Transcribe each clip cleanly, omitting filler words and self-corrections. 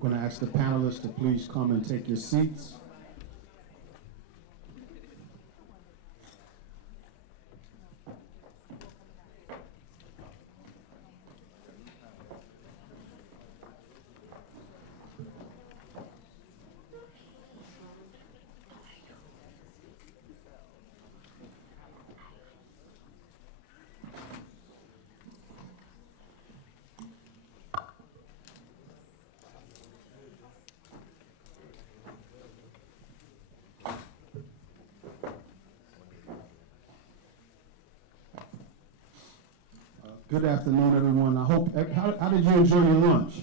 going to ask the panelists to please come and take your seats. Good afternoon, everyone. I hope, how did you enjoy your lunch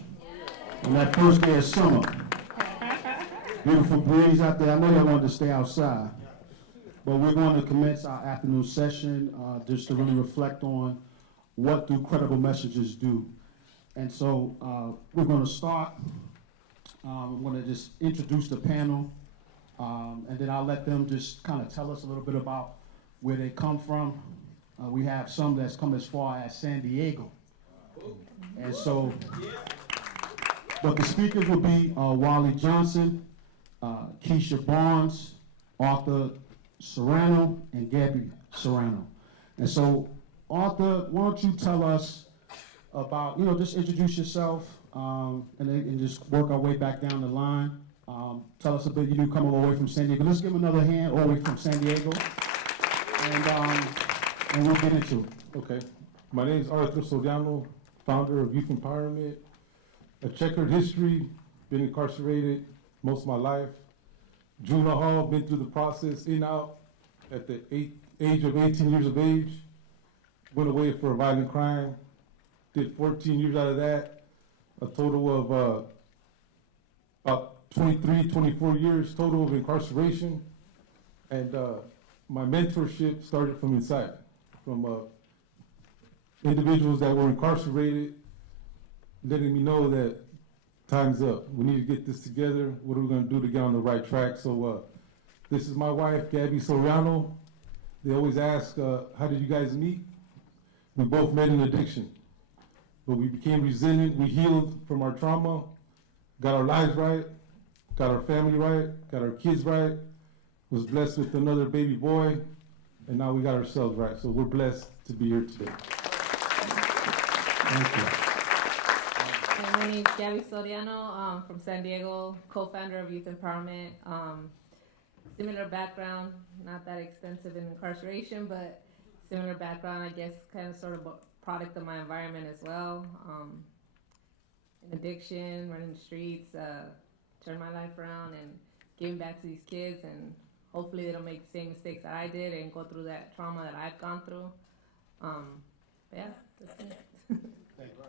on that first day of summer? Beautiful breeze out there. I know y'all wanted to stay outside, but we're going to commence our afternoon session just to really reflect on what do credible messages do. And so we're going to start. I'm going to just introduce the panel, and then I'll let them just kind of tell us a little bit about where they come from. We have some that's come as far as San Diego. And so, but the speakers will be Wally Johnson, Keisha Barnes, Arthur Serrano, and Gabby Serrano. And so, Arthur, why don't you tell us about, just introduce yourself, and just work our way back down the line. Tell us a bit, you do come all the way from San Diego. Let's give him another hand, all the way from San Diego. And we'll get into it. Okay. My name is Arthur Soriano, founder of Youth Empowerment. A checkered history, been incarcerated most of my life. Juvenile hall, been through the process, in, out, at the age of 18 years of age. Went away for a violent crime. Did 14 years out of that. A total of about 23, 24 years total of incarceration. And my mentorship started from inside. From individuals that were incarcerated, letting me know that time's up. We need to get this together. What are we going to do to get on the right track? So this is my wife, Gabby Soriano. They always ask, how did you guys meet? We both met in addiction, but we became resilient. We healed from our trauma, got our lives right, got our family right, got our kids right, was blessed with another baby boy, and now we got ourselves right. So we're blessed to be here today. Thank you. And my name is Gabby Soriano, from San Diego, co-founder of Youth Empowerment. Similar background, not that extensive in incarceration, but similar background, I guess, kind of sort of a product of my environment as well. In addiction, running the streets, turned my life around and giving back to these kids, and hopefully they don't make the same mistakes that I did and go through that trauma that I've gone through. Yeah, that's it. Thank you.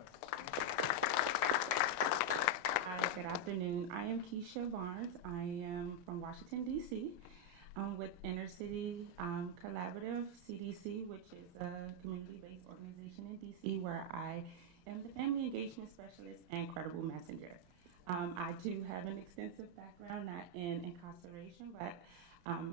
Hi, good afternoon. I am Keisha Barnes. I am from Washington, D.C. With Inner City Collaborative, CDC, which is a community-based organization in D.C. where I am the family engagement specialist and credible messenger. I do have an extensive background, not in incarceration, but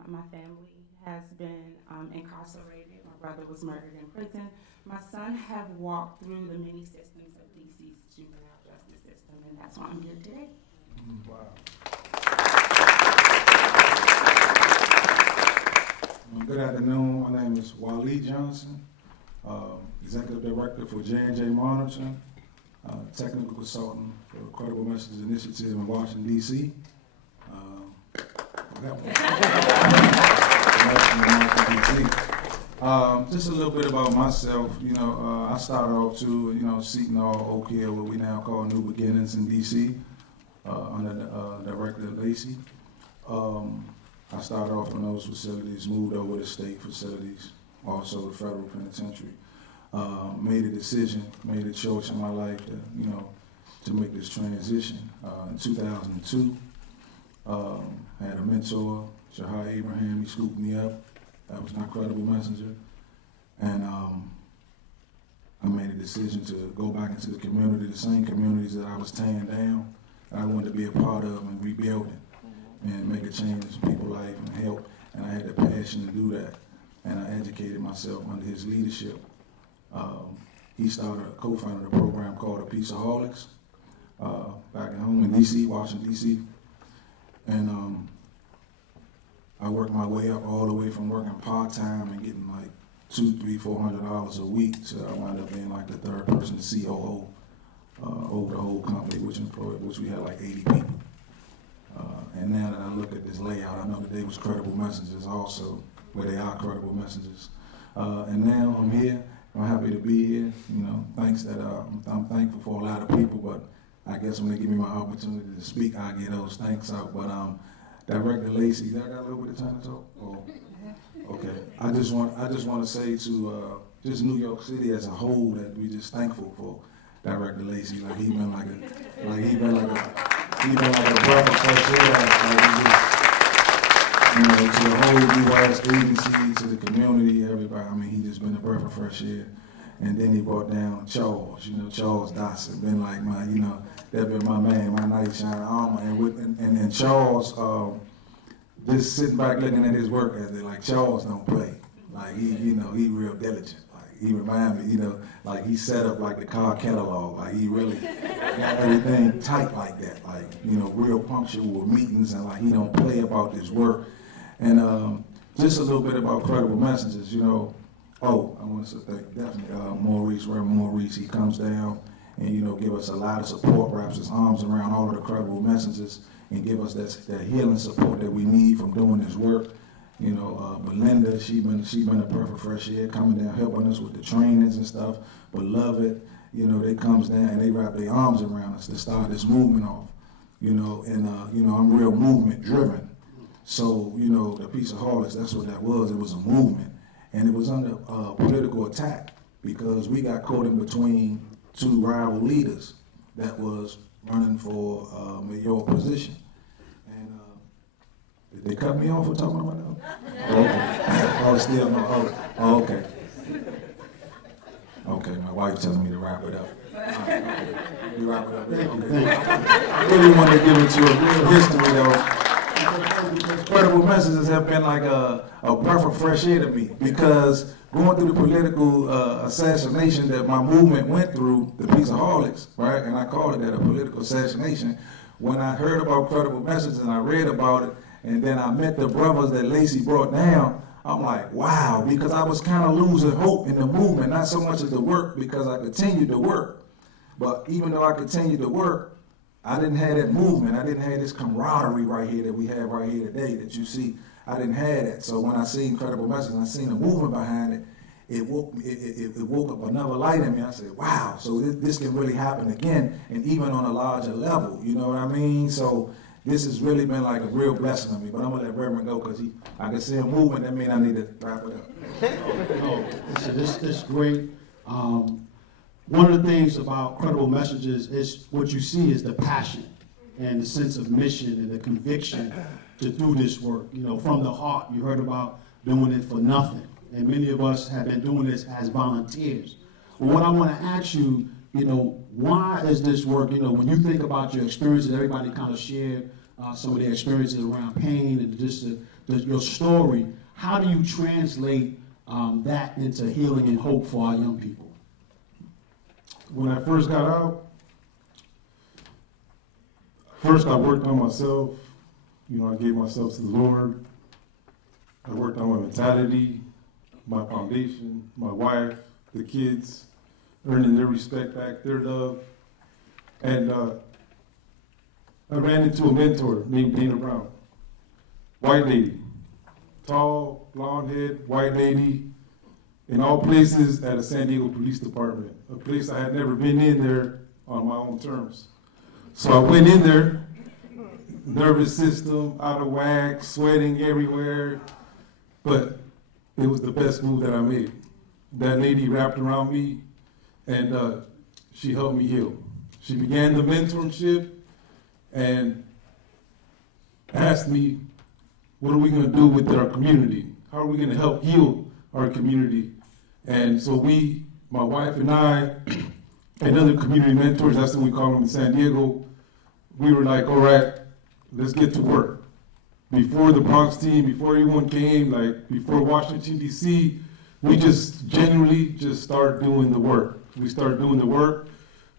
my family has been incarcerated. My brother was murdered in prison. My son have walked through the many systems of DC's juvenile justice system, and that's why I'm here today. Wow. Good afternoon. My name is Wally Johnson, Executive Director for J&J Monitoring, Technical Consultant for Credible Messages Initiative in Washington, D.C. Just a little bit about myself. I started off to, Seton Hall, Oak Hill, what we now call New Beginnings in D.C., under Director Lacey. I started off in those facilities, moved over to state facilities, also the federal penitentiary. Made a decision, made a choice in my life to make this transition. In 2002, had a mentor, Shahar Abraham. He scooped me up. That was my credible messenger. And I made a decision to go back into the community, the same communities that I was tearing down, that I wanted to be a part of and rebuilding and make a change in people's life and help. And I had the passion to do that. And I educated myself under his leadership. He started, co-founded a program called the Peaceaholics, back at home in DC, Washington, DC. And I worked my way up all the way from working part-time and getting like $200, $300, $400 a week to I wound up being like the third person, the COO, over the whole company, which we had like 80 people. And now that I look at this layout, I know that they was Credible Messengers also, where they are Credible Messengers. And now I'm here. I'm happy to be here. You know, thanks that I'm thankful for a lot of people, but I guess when they give me my opportunity to speak, I get those thanks out. But Director Lacey, I got a little bit of time to talk. Oh, okay. I just want to say to just New York City as a whole that we just thankful for Director Lacey. Like he been like a breath of fresh air. Like to the whole U.S. agency, to the community, everybody. I mean, he just been a breath of fresh air. And then he brought down Charles, Charles Dotson, been like my, that been my man, my knight in shining armor. And Charles, just sitting back looking at his work ethic, like Charles don't play. Like he real diligent. Like he remind me, like he set up like the car catalog. Like he really got everything tight like that. Like, real punctual with meetings and like he don't play about this work. And just a little bit about Credible Messengers, I want to say definitely Reverend Maurice, he comes down and, give us a lot of support, wraps his arms around all of the Credible Messengers and give us that healing support that we need from doing this work. Belinda, she been a breath of fresh air, coming down, helping us with the trainings and stuff. Beloved, they comes down and they wrap their arms around us to start this movement off, I'm real movement driven. So, the Peaceaholics, that's what that was. It was a movement. And it was under political attack because we got caught in between two rival leaders that was running for mayoral position. And did they cut me off for talking about that? Okay. Oh, still no. Oh, okay. Okay, my wife telling me to wrap it up. All right, okay. You wrap it up. Okay. I really wanted to give it to a real history, though. Credible Messages have been like a breath of fresh air to me because going through the political assassination that my movement went through, the Peaceaholics, right? And I call it that, a political assassination. When I heard about Credible Messages and I read about it, and then I met the brothers that Lacey brought down, I'm like, wow, because I was kind of losing hope in the movement, not so much as the work, because I continued to work. But even though I continued to work, I didn't have that movement. I didn't have this camaraderie right here that we have right here today that you see. I didn't have that. So when I seen Credible Messages and I seen the movement behind it, it woke up another light in me. I said, wow, so this can really happen again, and even on a larger level, you know what I mean? So this has really been like a real blessing to me. But I'm gonna let Reverend go because I can see him moving. That means I need to wrap it up. Oh, this is great. One of the things about Credible Messages is what you see is the passion and the sense of mission and the conviction to do this work, from the heart. You heard about doing it for nothing. And many of us have been doing this as volunteers. But what I want to ask you, why is this work, when you think about your experiences, everybody kind of shared some of their experiences around pain and just your story, how do you translate that into healing and hope for our young people? When I first got out, first I worked on myself. I gave myself to the Lord. I worked on my mentality, my foundation, my wife, the kids, earning their respect back, their love. And I ran into a mentor named Dana Brown, white lady, tall, blonde head, white lady, in all places at a San Diego Police Department, a place I had never been in there on my own terms. So I went in there, nervous system, out of whack, sweating everywhere, but it was the best move that I made. That lady wrapped around me and she helped me heal. She began the mentorship and asked me, what are we gonna do with our community? How are we gonna help heal our community? And so we, my wife and I, and other community mentors, that's what we call them in San Diego, we were like, all right, let's get to work. Before the Bronx team, before everyone came, like before Washington, D.C., we just genuinely just started doing the work. We started doing the work.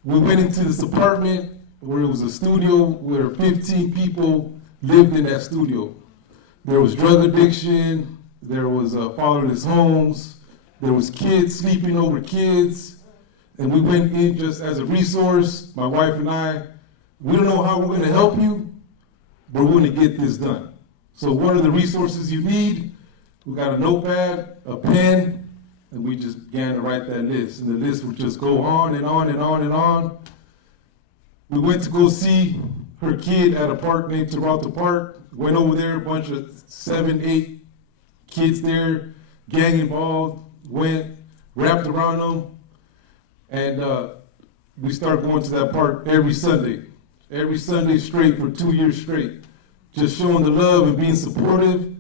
We went into this apartment where it was a studio where 15 people lived in that studio. There was drug addiction, there was fatherless homes, there was kids sleeping over kids, and we went in just as a resource, my wife and I. We don't know how we're gonna help you, but we're gonna get this done. So what are the resources you need? We got a notepad, a pen, and we just began to write that list. And the list would just go on and on and on and on. We went to go see her kid at a park named Toronto Park. Went over there, a bunch of 7, 8 kids there, gang involved, went, wrapped around them, and we started going to that park every Sunday straight for 2 years straight, just showing the love and being supportive.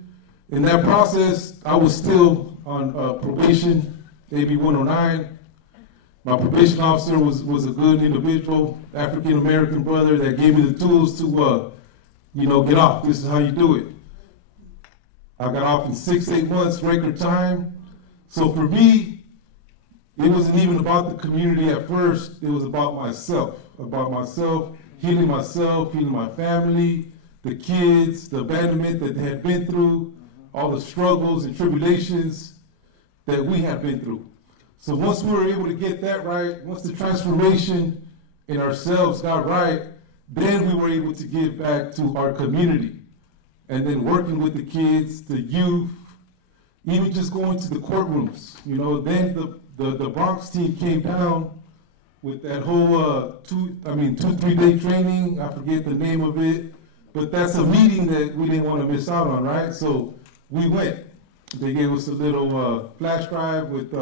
In that process, I was still on probation, AB 109. My probation officer was a good individual, African-American brother that gave me the tools to, get off. This is how you do it. I got off in 6, 8 months, record time. So for me, it wasn't even about the community at first. It was about myself, healing my family, the kids, the abandonment that they had been through, all the struggles and tribulations that we had been through. So once we were able to get that right, once the transformation in ourselves got right, then we were able to give back to our community. And then working with the kids, the youth, even just going to the courtrooms. Then the Bronx team came down with that whole 2-3 day training. I forget the name of it, but that's a meeting that we didn't want to miss out on, right? So we went. They gave us a little flash drive with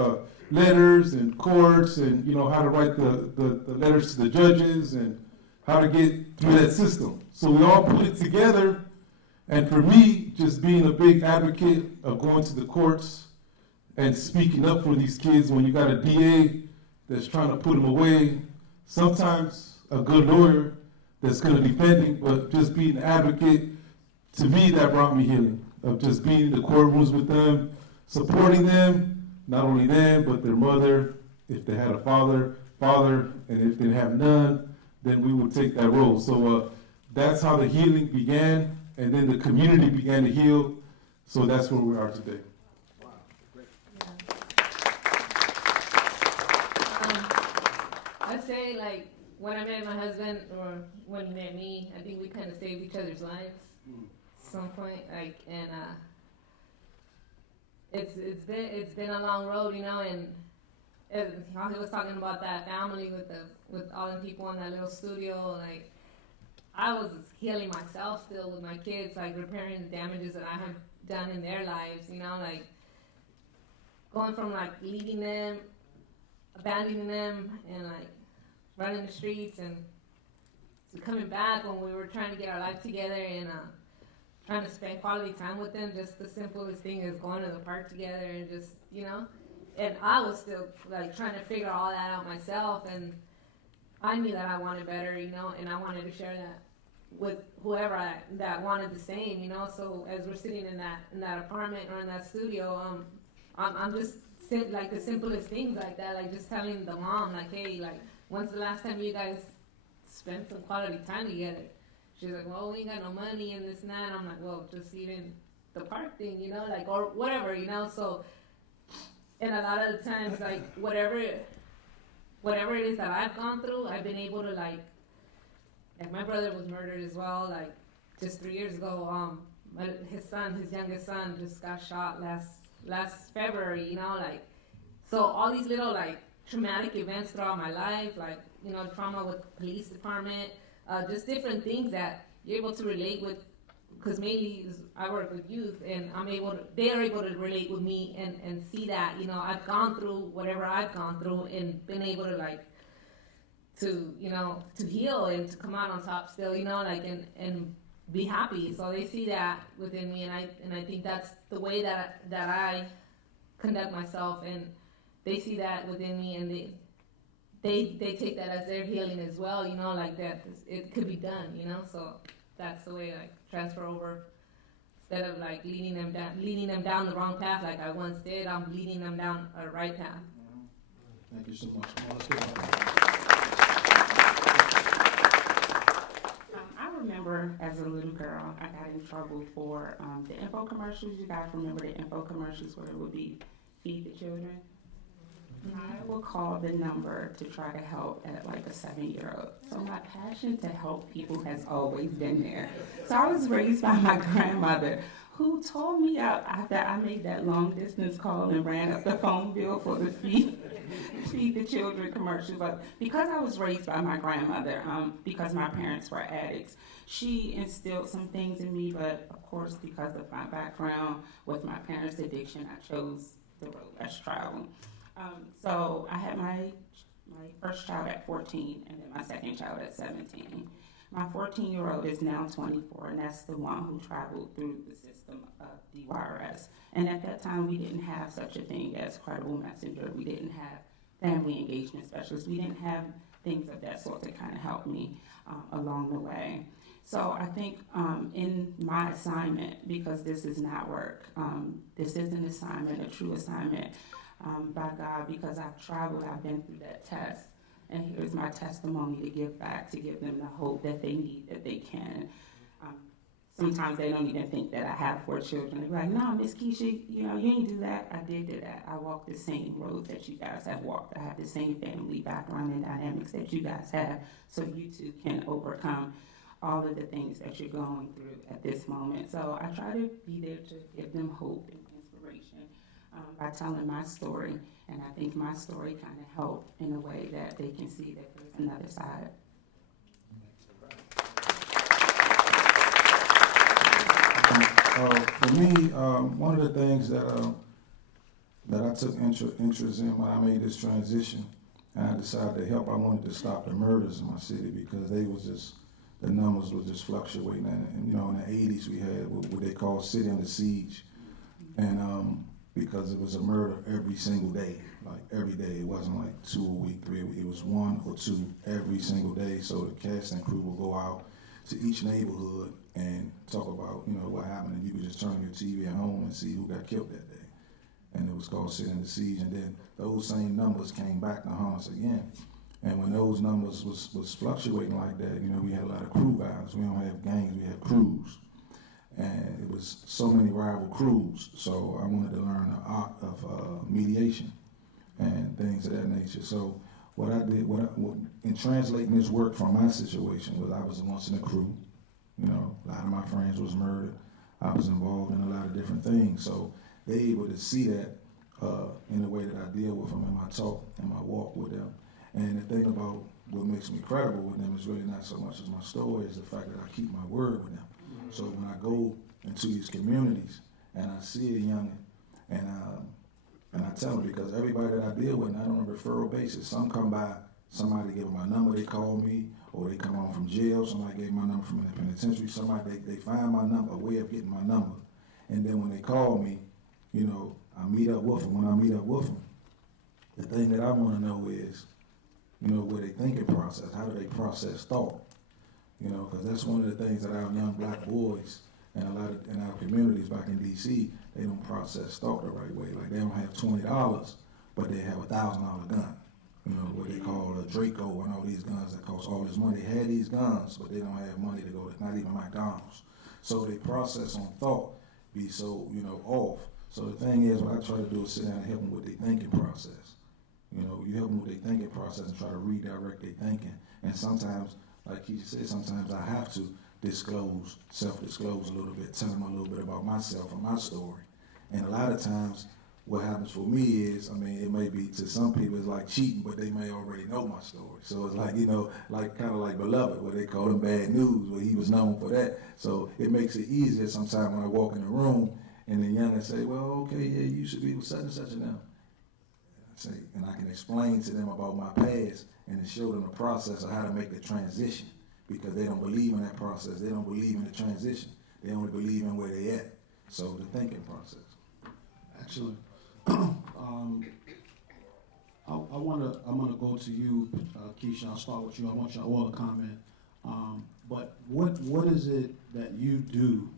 letters and courts and how to write the letters to the judges and how to get through that system. So we all put it together, and for me, just being a big advocate of going to the courts and speaking up for these kids when you got a DA that's trying to put them away, sometimes a good lawyer that's going to defend him, but just being an advocate, to me, that brought me healing, of just being in the courtrooms with them, supporting them, not only them, but their mother, if they had a father, and if they have none, then we would take that role. So that's how the healing began, and then the community began to heal, so that's where we are today. Wow, great. I'd say, like, when I met my husband, or when he met me, I think we kind of saved each other's lives at some point, and it's been a long road, and he was talking about that family with all the people in that little studio, like, I was healing myself still with my kids, like repairing the damages that I have done in their lives, like going from like leaving them, abandoning them, and like running the streets, and to coming back when we were trying to get our life together and trying to spend quality time with them. Just the simplest thing is going to the park together and just, and I was still like trying to figure all that out myself, and I knew that I wanted better, and I wanted to share that with whoever that wanted the same, So as we're sitting in that apartment or in that studio, I'm just like the simplest things like that, like just telling the mom, like, hey, like, when's the last time you guys spent some quality time together? She's like, well, we ain't got no money and this and that. And I'm like, well, just even the park thing, like, or whatever, So, and a lot of the times, like, whatever it is that I've gone through, I've been able to, like my brother was murdered as well, like, just 3 years ago. His youngest son, just got shot last February, like, so all these little, like, traumatic events throughout my life, like, trauma with the police department, just different things that you're able to relate with, because mainly I work with youth, and they are able to relate with me and see that, I've gone through whatever I've gone through and been able to, like, to heal and to come out on top still, like, and be happy. So they see that within me, and I think that's the way that I conduct myself, and they see that within me, and they take that as their healing as well, like that it could be done, so that's the way I transfer over. Instead of like leading them down the wrong path like I once did, I'm leading them down a right path. Thank you so much. Well, let's give it up. girl. I got in trouble for the info commercials. You guys remember the info commercials where it would be feed the children? I will call the number to try to help at like a 7-year-old. So my passion to help people has always been there. So I was raised by my grandmother who told me out after I made that long distance call and ran up the phone bill for the feed the children commercial. But because I was raised by my grandmother, because my parents were addicts, she instilled some things in me. But of course, because of my background with my parents' addiction, I chose the road less traveled. So I had my first child at 14 and then my second child at 17. My 14-year-old is now 24, and that's the one who traveled through the system of DYRS. And at that time, we didn't have such a thing as Credible Messenger. We didn't have family engagement specialists. We didn't have things of that sort to kind of help me along the way. So I think in my assignment, because this is not work, this is an assignment, a true assignment by God, because I've traveled, I've been through that test. And here's my testimony to give back, to give them the hope that they need, that they can. Sometimes they don't even think that I have 4 children. They're like, no, Miss Keisha, you ain't do that. I did do that. I walked the same road that you guys have walked. I have the same family background and dynamics that you guys have, so you too can overcome all of the things that you're going through at this moment. So I try to be there to give them hope and inspiration by telling my story. And I think my story kind of helped in a way that they can see that there's another side. For me, one of the things that I took interest in when I made this transition, and I decided to help, I wanted to stop the murders in my city, because the numbers were just fluctuating. And in the 80s we had what they call city under siege, and because it was a murder every single day, like every day. It wasn't like 2 a week, 3 a week. It was 1 or 2 every single day. So the cast and crew would go out to each neighborhood and talk about, what happened. And you could just turn your TV at home and see who got killed that day. And it was called City Under Siege. And then those same numbers came back to haunt us again. And when those numbers was fluctuating like that, we had a lot of crew guys. We don't have gangs, we have crews. And it was so many rival crews, so I wanted to learn the art of mediation and things of that nature. So what I did, in translating this work from my situation, was I was once in a crew. A lot of my friends was murdered. I was involved in a lot of different things. So they able to see that in the way that I deal with them in my talk and my walk with them. And the thing about what makes me credible with them is really not so much as my story, is the fact that I keep my word with them. So when I go into these communities and I see a youngin, and I tell them, because everybody that I deal with, not on a referral basis, some come by, somebody give them my number, they call me, or they come home from jail, somebody gave my number from the penitentiary, somebody, they find my number, a way of getting my number. And then when they call me, I meet up with them. When I meet up with them, the thing that I want to know is, where they thinking process, how do they process thought? Because that's one of the things that our young black boys and a lot of in our communities back in D.C., they don't process thought the right way. Like, they don't have $20, but they have a $1,000 gun. What they call a Draco and all these guns that cost all this money. They had these guns, but they don't have money to go to, not even McDonald's. So they process on thought be so, off. So the thing is, what I try to do is sit down and help them with their thinking process. You help them with their thinking process and try to redirect their thinking. And sometimes, like he said, sometimes I have to self-disclose a little bit, tell them a little bit about myself and my story. And a lot of times, what happens for me is, it may be to some people it's like cheating, but they may already know my story. So it's like, like kind of like Beloved, where they call him Bad News, where he was known for that. So it makes it easier sometimes when I walk in the room and the youngin say, well, okay, yeah, you should be with such and such and them. And I can explain to them about my past and to show them the process of how to make the transition, because they don't believe in that process. They don't believe in the transition. They only believe in where they at. So the thinking process. Excellent. I'm gonna go to you, Keisha. I'll start with you. I want y'all all to comment. But what is it that you do?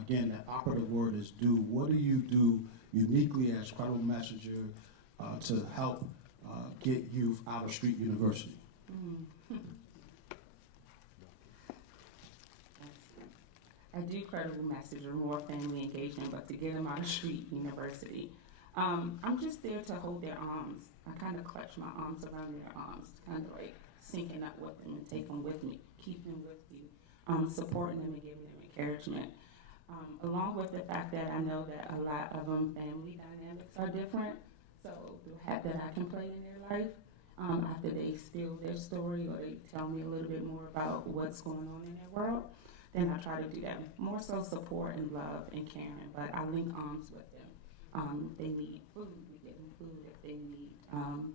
Again, that operative word is do. What do you do uniquely as Credible Messenger to help get youth out of street university? do credible message or more family engagement, but to get them out of street university. I'm just there to hold their arms. I kind of clutch my arms around their arms, kind of like syncing up with them and take them with me, keep them with you, supporting them and giving them encouragement. Along with the fact that I know that a lot of them family dynamics are different, so the hat that I can play in their life, after they spill their story or they tell me a little bit more about what's going on in their world, then I try to do that. More so support and love and caring, but I link arms with them. If they need food, we give them food. If they need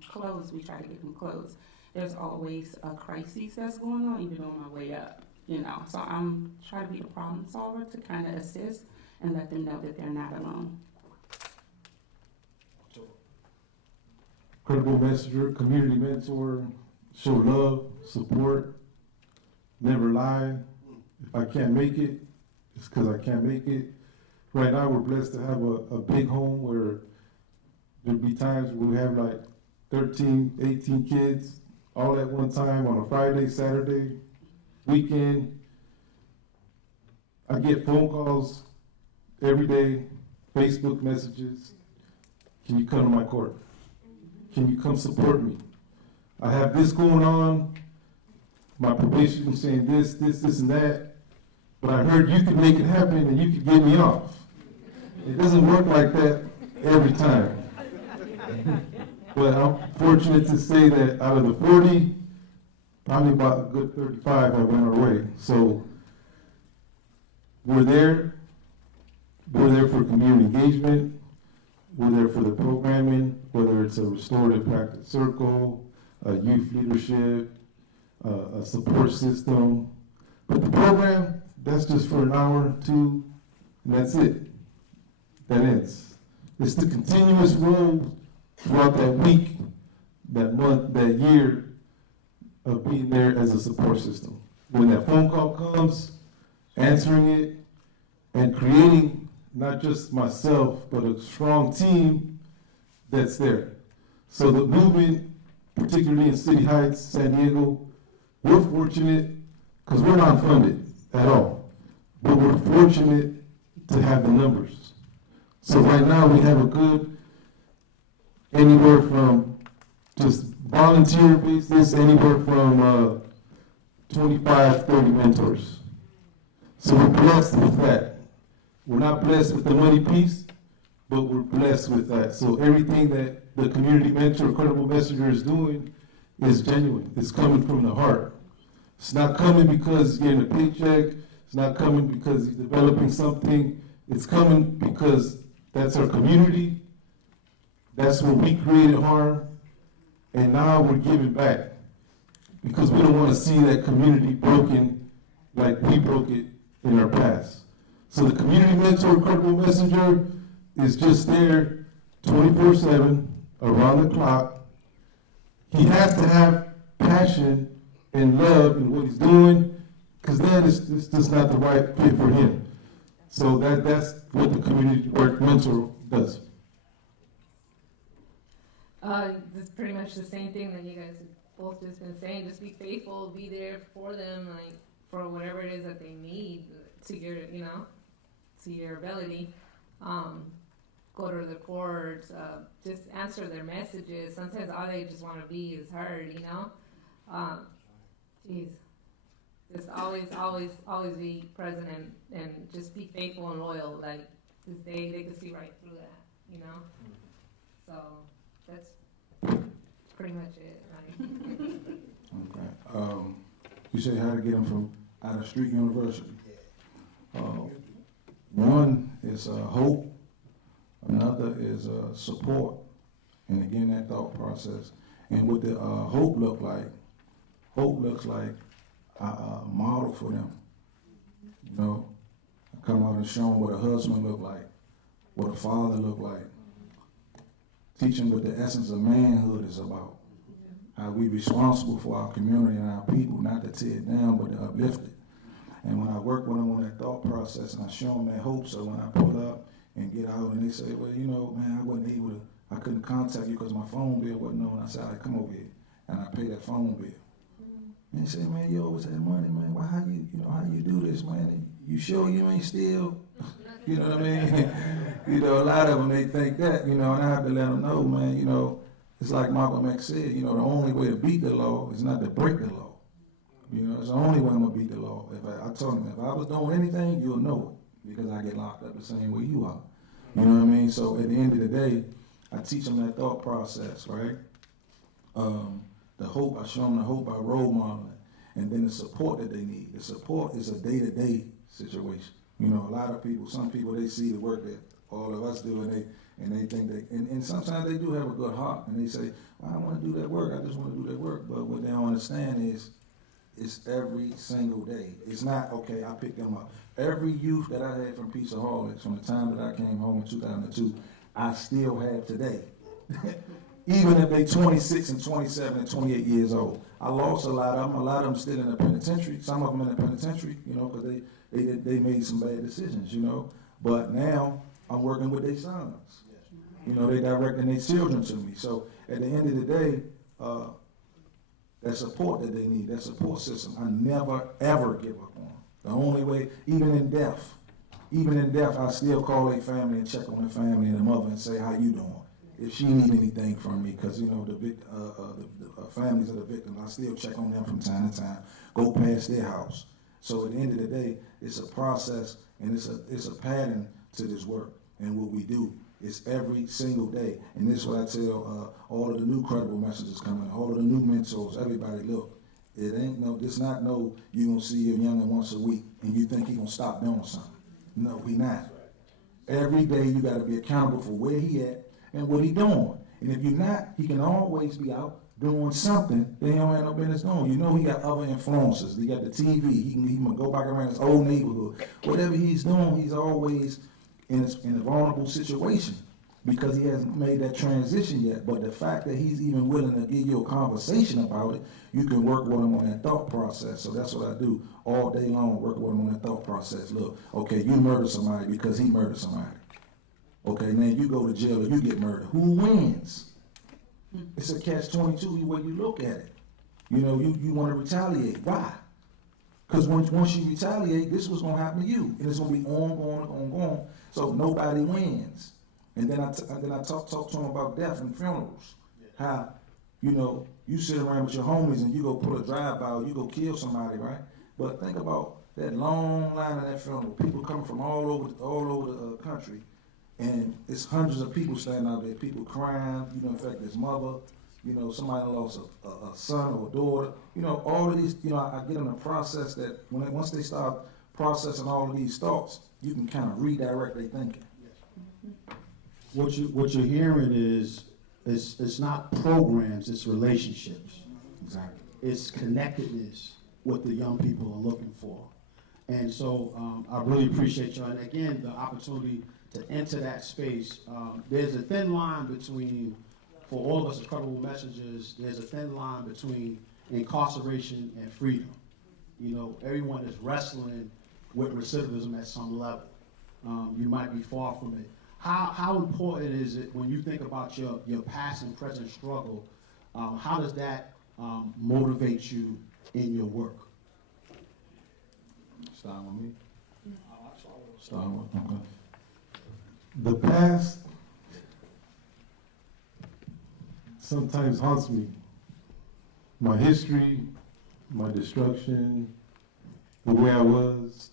clothes, we try to give them clothes. There's always a crisis that's going on, even on my way up, you know. So I'm trying to be the problem solver to kind of assist and let them know that they're not alone. Credible messenger, community mentor, show love, support, never lie. If I can't make it, it's because I can't make it. Right now, we're blessed to have a big home where there'd be times where we have like 13, 18 kids all at one time on a Friday, Saturday, weekend. I get phone calls every day, Facebook messages. Can you come to my court? Can you come support me? I have this going on. My probation is saying this, and that. But I heard you could make it happen and you could get me off. It doesn't work like that every time. But I'm fortunate to say that out of the 40, probably about a good 35 have went our way. So we're there. We're there for community engagement. We're there for the programming, whether it's a restorative practice circle, a youth leadership, a support system. But the program, that's just for an hour, two, and that's it. That ends. It's the continuous role throughout that week, that month, that year of being there as a support system. When that phone call comes, answering it, and creating not just myself, but a strong team that's there. So the movement, particularly in City Heights, San Diego, we're fortunate because we're not funded at all, but we're fortunate to have the numbers. So right now we have a good, anywhere from just volunteer basis, anywhere from 25, 30 mentors. So we're blessed with that. We're not blessed with the money piece, but we're blessed with that. So everything that the community mentor, credible messenger is doing is genuine. It's coming from the heart. It's not coming because he's getting a paycheck. It's not coming because he's developing something. It's coming because that's our community. That's where we created harm. And now we're giving back because we don't want to see that community broken like we broke it in our past. So the community mentor, credible messenger, is just there 24/7, around the clock. He has to have passion and love in what he's doing, because then it's just not the right fit for him. So that's what the community work mentor does. It's pretty much the same thing that you guys have both just been saying. Just be faithful, be there for them, like for whatever it is that they need to your, to your ability. Go to the courts, just answer their messages. Sometimes all they just want to be is heard, Just always be present and just be faithful and loyal. Like, 'cause they can see right through that, So that's pretty much it. Okay. You say how to get them from out of street university. One is hope. Another is support. And again, that thought process. And what the hope looks like a model for them. I come out and show them what a husband look like, what a father look like. Teach them what the essence of manhood is about. How we responsible for our community and our people, not to tear it down, but to uplift it. And when I work with them on that thought process and I show them that hope, so when I pull up and get out and they say, well, man, I wasn't able to, I couldn't contact you because my phone bill wasn't on. I said, I come over here and I pay that phone bill. And they say, man, you always had money, man. Well, how you do this, man? you sure you ain't still? You know what I mean? You know, a lot of them, they think that, you know, and I have to let them know, man, you know, it's like Malcolm X said, you know, the only way to beat the law is not to break the law. You know, it's the only way I'm going to beat the law. If I told him, if I was doing anything, you'll know it, because I get locked up the same way you are. You know what I mean? So at the end of the day, I teach them that thought process, right? The hope, I show them the hope by role modeling, and then the support that they need. The support is a day-to-day situation. You know, a lot of people, some people, they see the work that all of us do, and they think and sometimes they do have a good heart, and they say, well, I want to do that work, I just want to do that work. But what they don't understand is, it's every single day. It's not, okay, I picked them up. Every youth that I had from Peaceaholics, from the time that I came home in 2002, I still have today. Even if they 26 and 27 and 28 years old. I lost a lot of them. A lot of them still in the penitentiary. Some of them in the penitentiary, you know, because they made some bad decisions, you know. But now I'm working with their sons. You know, they directing their children to me. So at the end of the day, that support that they need, that support system, I never, ever give up on. The only way, even in death, I still call their family and check on their family and the mother and say, how you doing? If she need anything from me, because, you know, the families of the victims, I still check on them from time to time, go past their house. So at the end of the day, it's a process, and it's a pattern to this work. And what we do is every single day. And this is what I tell all of the new credible messages coming, all of the new mentors, everybody, look, it ain't no, it's not no, you gonna see your youngin' once a week and you think he gonna stop doing something. No, he not. Every day you gotta be accountable for where he at and what he doing. And if you're not, he can always be out doing something that he don't have no business doing. You know he got other influences. He got the TV. He can go back around his old neighborhood. Whatever he's doing, he's always in a vulnerable situation because he hasn't made that transition yet. But the fact that he's even willing to give you a conversation about it, you can work with him on that thought process. So that's what I do all day long, working with him on that thought process. Look, okay, you murdered somebody because he murdered somebody. Okay, now you go to jail or you get murdered. Who wins? It's a catch-22 the way you look at it. You know, you want to retaliate. Why? Because once you retaliate, this was going to happen to you. And it's going to be ongoing. So nobody wins. And then I talk to them about death and funerals. How, you know, you sit around with your homies and you go put a drive-by or you go kill somebody, right? But think about that long line of that funeral. People coming from all over the country. And it's hundreds of people standing out there, people crying, you know, in fact, his mother, you know, somebody lost a son or a daughter, you know, all of these, you know, I get them to process that. Once they start processing all of these thoughts, you can kind of redirect their thinking. What you're hearing is, it's not programs, it's relationships. Exactly. It's connectedness, what the young people are looking for. And so I really appreciate you. And again, the opportunity to enter that space. There's a thin line between, for all of us as credible messengers, there's a thin line between incarceration and freedom. You know, everyone is wrestling with recidivism at some level. You might be far from it. How important is it when you think about your past and present struggle, how does that motivate you in your work? Start with me? Start with, okay. The past sometimes haunts me. My history, my destruction, the way I was,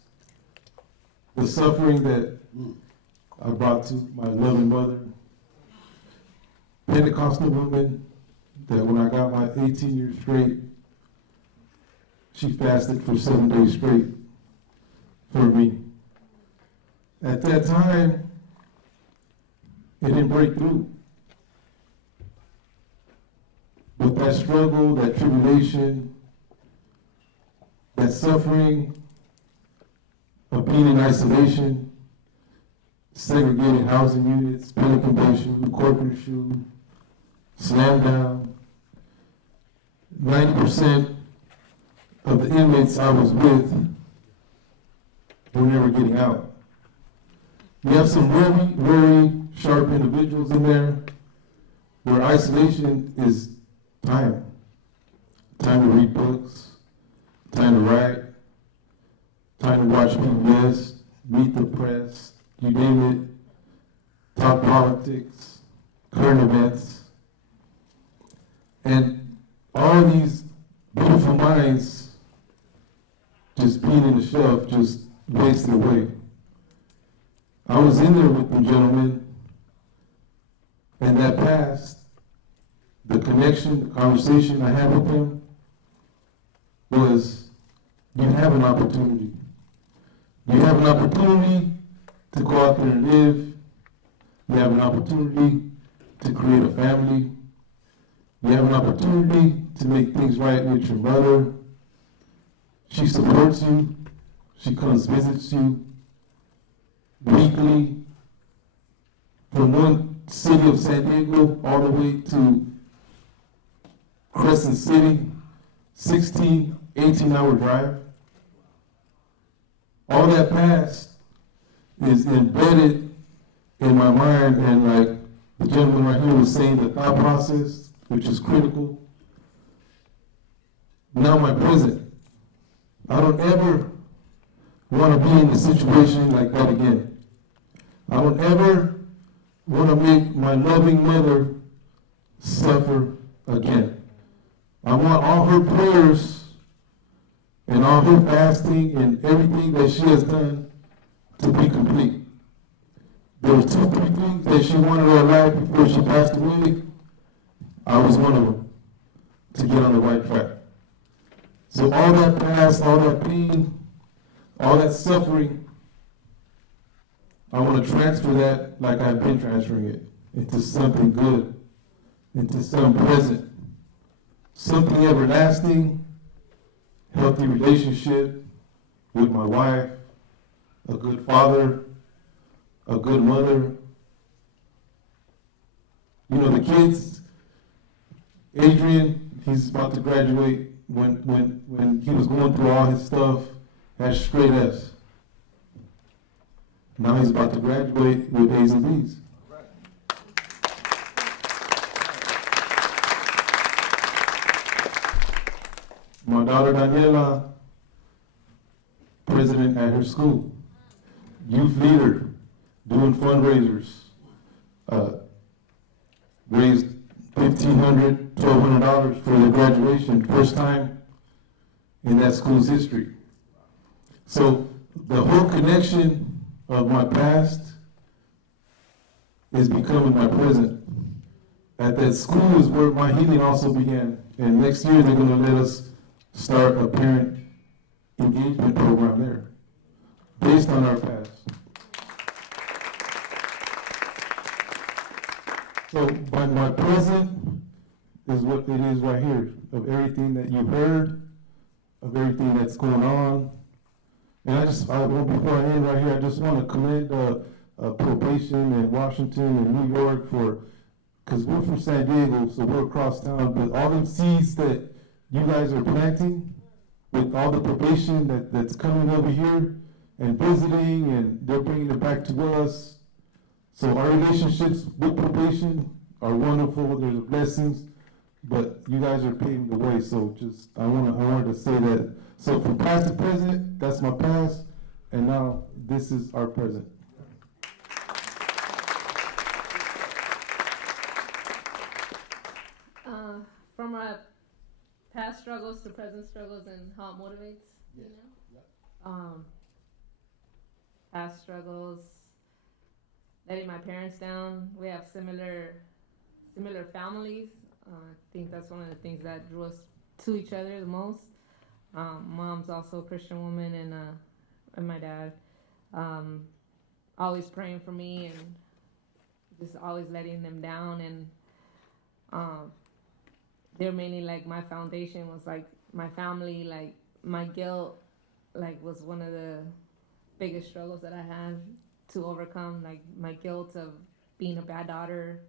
the suffering that I brought to my loving mother, Pentecostal woman, that when I got my 18 years straight, she fasted for 7 days straight for me. At that time, it didn't break through. But that struggle, that tribulation, that suffering of being in isolation, segregated housing units, Pelican Bay shoe, corporate shoe, slam down, 90% of the inmates I was with were never getting out. We have some very sharp individuals in there where isolation is time to read books, time to write, trying to watch PBS, meet the press, you name it, talk politics, current events. And all these beautiful minds just being in the shelf, just wasted away. I was in there with the gentleman, and that past, the connection, the conversation I had with him was, you have an opportunity. You have an opportunity to go out there and live. You have an opportunity to create a family. You have an opportunity to make things right with your mother. She supports you. She comes visits you weekly from one city of San Diego all the way to Crescent City, 16, 18-hour drive. All that past is embedded in my mind, and like the gentleman right here was saying, the thought process, which is critical. Now my present. I don't ever want to be in a situation like that again. I don't ever want to make my loving mother suffer again. I want all her prayers and all her fasting and everything that she has done to be complete. There were 2, 3 things that she wanted in her life before she passed away. I was one of them, to get on the right track. So all that past, all that pain, all that suffering, I want to transfer that like I've been transferring it into something good, into something present, something everlasting, healthy relationship with my wife, a good father, a good mother. You know, the kids, Adrian, he's about to graduate. When he was going through all his stuff, had straight F's. Now he's about to graduate with A's and B's. My daughter Daniela, president at her school, youth leader, doing fundraisers, raised $1,500, $1,200 for their graduation, first time in that school's history. So the whole connection of my past is becoming my present. At that school is where my healing also began. And next year they're going to let us start a parent engagement program there, based on our past. So my present is what it is right here, of everything that you've heard, of everything that's going on. And before I end right here, I just want to commend probation in Washington and New York because we're from San Diego, so we're across town, but all them seeds that you guys are planting with all the probation that's coming over here and visiting, and they're bringing it back to us. So our relationships with probation are wonderful. There's blessings, but you guys are paving the way. So I wanted to say that. So from past to present, that's my past, and now this is our present. From our past struggles to present struggles and how it motivates, Yes. you know? Past struggles, letting my parents down. We have similar families. I think that's one of the things that drew us to each other the most. Mom's also a Christian woman, and my dad always praying for me and just always letting them down. And they're mainly like my foundation was like my family. Like my guilt, like was one of the biggest struggles that I had to overcome. Like my guilt of being a bad daughter,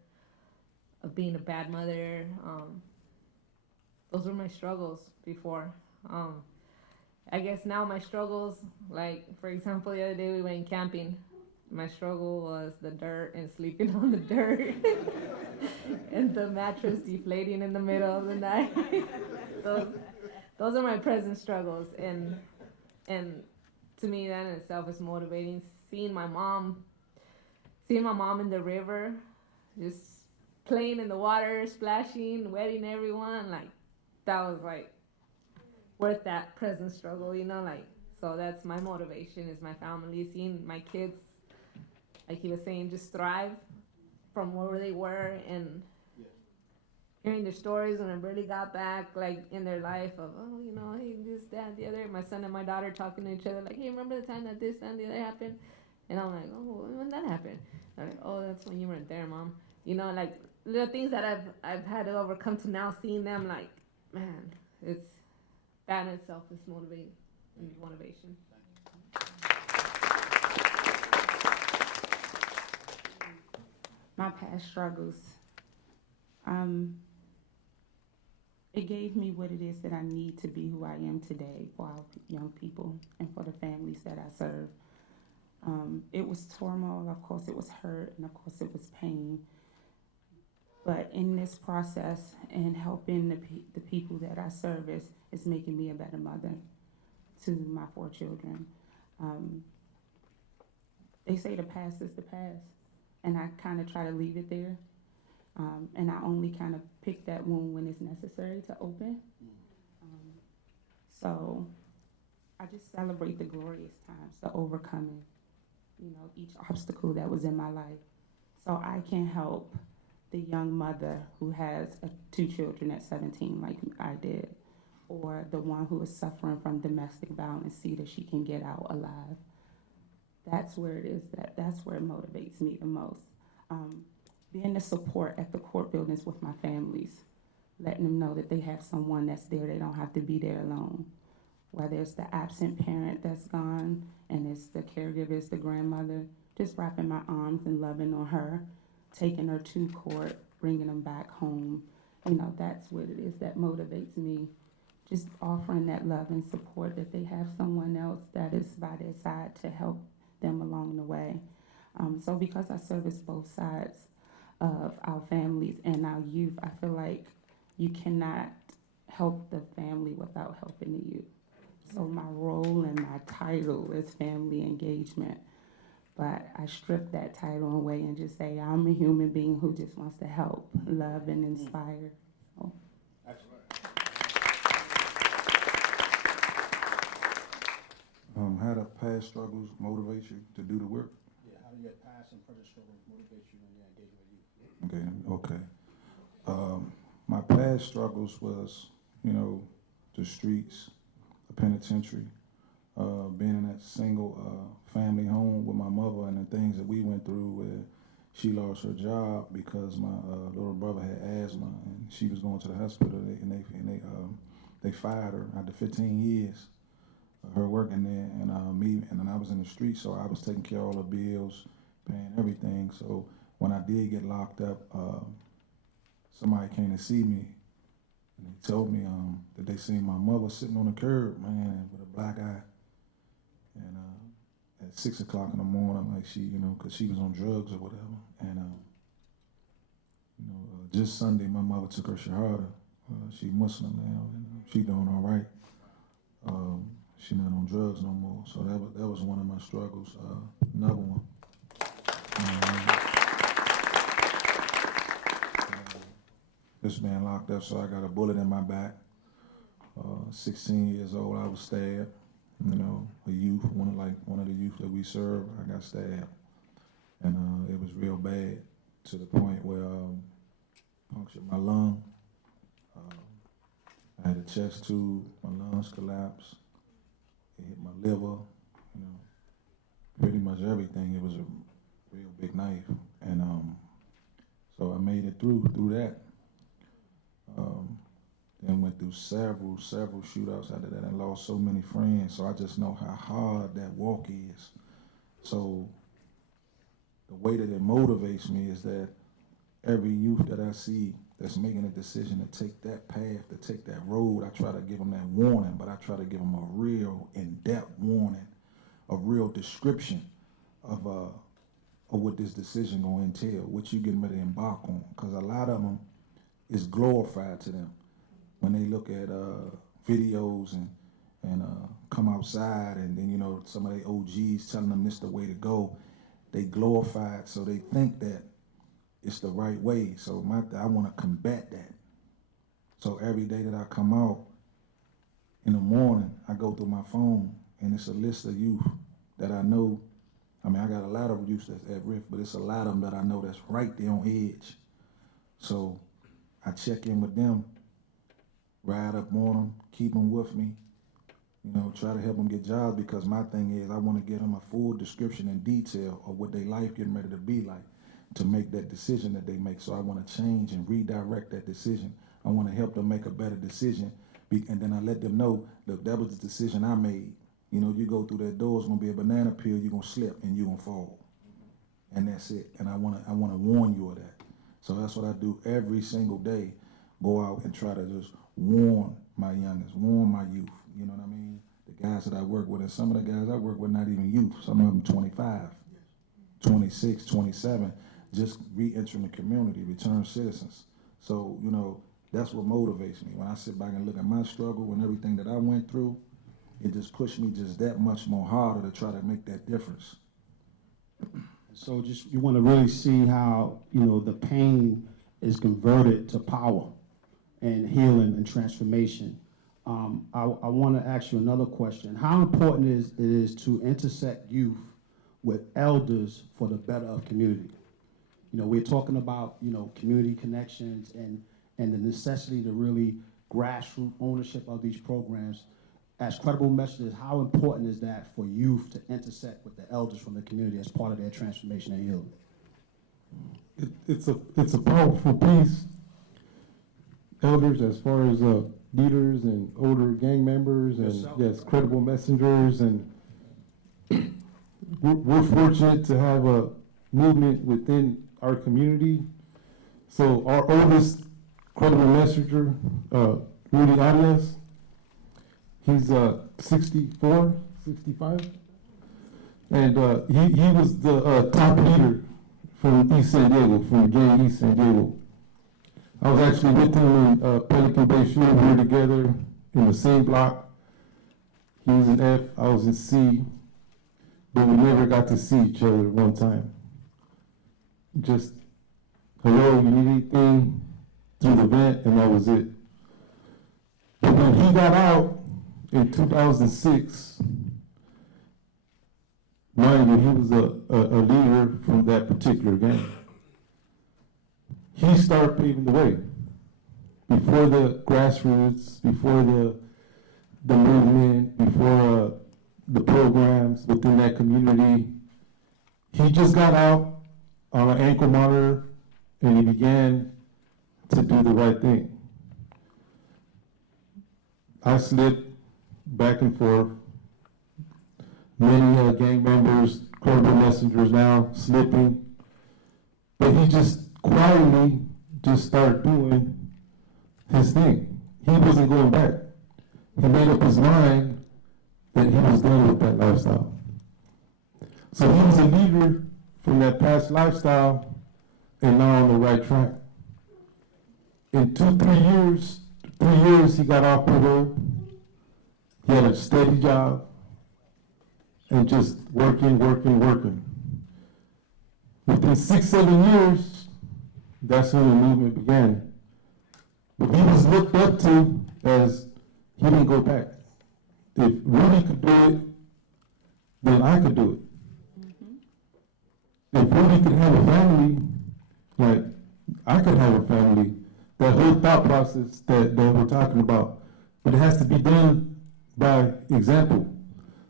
of being a bad mother. Those were my struggles before. I guess now my struggles, like for example, the other day we went camping. My struggle was the dirt and sleeping on the dirt and the mattress deflating in the middle of the night. those are my present struggles, and to me, that in itself is motivating. Seeing my mom in the river, just playing in the water, splashing, wetting everyone, like that was like worth that present struggle, like so that's my motivation is my family, seeing my kids, like he was saying, just thrive from where they were and hearing their stories when I really got back, like in their life of, hey, this, that, the other. My son and my daughter talking to each other, like, hey, remember the time that this, that, and the other happened? And I'm like, oh, when that happened? They're like, oh, that's when you weren't there, mom. Like little things that I've had to overcome to now seeing them, like, man, it's that in itself is motivation. My past struggles. It gave me what it is that I need to be who I am today for our young people and for the families that I serve. It was turmoil, of course it was hurt, and of course it was pain. But in this process and helping the people that I service is making me a better mother to my 4 children. They say the past is the past, and I kind of try to leave it there. And I only kind of pick that wound when it's necessary to open. So I just celebrate the glorious times, the overcoming, each obstacle that was in my life. So I can help the young mother who has 2 children at 17 like I did, or the one who is suffering from domestic violence, see that she can get out alive. That's where it is, that's where it motivates me the most. Being the support at the court buildings with my families, letting them know that they have someone that's there, they don't have to be there alone. Whether it's the absent parent that's gone and it's the caregiver, it's the grandmother, just wrapping my arms and loving on her, taking her to court, bringing them back home. That's what it is that motivates me. Just offering that love and support, that they have someone else that is by their side to help them along the way. So because I service both sides of our families and our youth, I feel like you cannot help the family without helping the youth. So my role and my title is family engagement, but I strip that title away and just say I'm a human being who just wants to help, love, and inspire. So. How do past struggles motivate you to do the work? Yeah, how do your past and present struggles motivate you when you're engaging with youth? Okay. My past struggles was, the streets, the penitentiary, being in that single family home with my mother and the things that we went through where she lost her job because my little brother had asthma and she was going to the hospital and they fired her after 15 years. Her working there and then I was in the street, so I was taking care of all the bills, paying everything. So when I did get locked up, somebody came to see me and they told me that they seen my mother sitting on the curb, man, with a black eye. And at 6 o'clock in the morning, like she, cause she was on drugs or whatever. And just Sunday, my mother took her shahada. She Muslim now, and she doing all right. She not on drugs no more, so that was one of my struggles. Another one. Just being locked up, so I got a bullet in my back. 16 years old, I was stabbed. A youth, one of the youth that we serve, I got stabbed, and it was real bad to the point where punctured my lung. I had a chest tube, my lungs collapsed. It hit my liver, pretty much everything. It was a real big knife, and so I made it through that. Then went through several shootouts after that and lost so many friends. So I just know how hard that walk is. So the way that it motivates me is that every youth that I see that's making a decision to take that path, to take that road, I try to give them that warning, but I try to give them a real in-depth warning, a real description of what this decision gonna entail, what you getting ready to embark on. Because a lot of them is glorified to them when they look at videos and come outside and then, some of the OGs telling them this the way to go, they glorify it, so they think that it's the right way. So I want to combat that. So every day that I come out in the morning, I go through my phone and it's a list of youth that I know. I mean, I got a lot of youth that's at risk, but it's a lot of them that I know that's right there on edge. So I check in with them, ride up on them, keep them with me, try to help them get jobs, because my thing is I want to give them a full description and detail of what their life getting ready to be like to make that decision that they make. So I want to change and redirect that decision. I want to help them make a better decision, and then I let them know, look, that was the decision I made. You go through that door, it's gonna be a banana peel, you're gonna slip and you're gonna fall. And that's it. And I wanna warn you of that. So that's what I do every single day. Go out and try to just warn my youngest, warn my youth. You know what I mean? The guys that I work with, and some of the guys I work with not even youth, some of them 25, 26, 27, just re-entering the community, return citizens. So, that's what motivates me. When I sit back and look at my struggle and everything that I went through, it just pushed me just that much more harder to try to make that difference. So just, you want to really see how, the pain is converted to power and healing and transformation. I want to ask you another question. How important it is to intersect youth with elders for the better of community? We're talking about, community connections and the necessity to really grassroots ownership of these programs. As credible messages, how important is that for youth to intersect with the elders from the community as part of their transformation and healing? It's a powerful piece. Elders, as far as leaders and older gang members, and yes, credible messengers, and we're fortunate to have a movement within our community. So our oldest credible messenger, Rudy Arias, he's 64, 65, and he was the top leader from East San Diego, from the gang East San Diego. I was actually with him in Pelican Bay Shore. We were together in the same block. He was in F, I was in C, but we never got to see each other one time. Just, hello, you need anything? Through the vent, and that was it. But when he got out in 2006, mind you, he was a leader from that particular gang. He started paving the way. Before the grassroots, before the movement, before the programs within that community, he just got out on an ankle monitor and he began to do the right thing. I slipped back and forth. Many gang members, credible messengers now, slipping. But he just quietly just started doing his thing. He wasn't going back. He made up his mind that he was done with that lifestyle. So he was a leader from that past lifestyle and now on the right track. In 3 years, he got off parole. He had a steady job and just working. Within 6, 7 years, that's when the movement began. But he was looked up to as he didn't go back. If Rudy could do it, then I could do it. If Rudy could have a family, like I could have a family, that whole thought process that we're talking about, but it has to be done by example.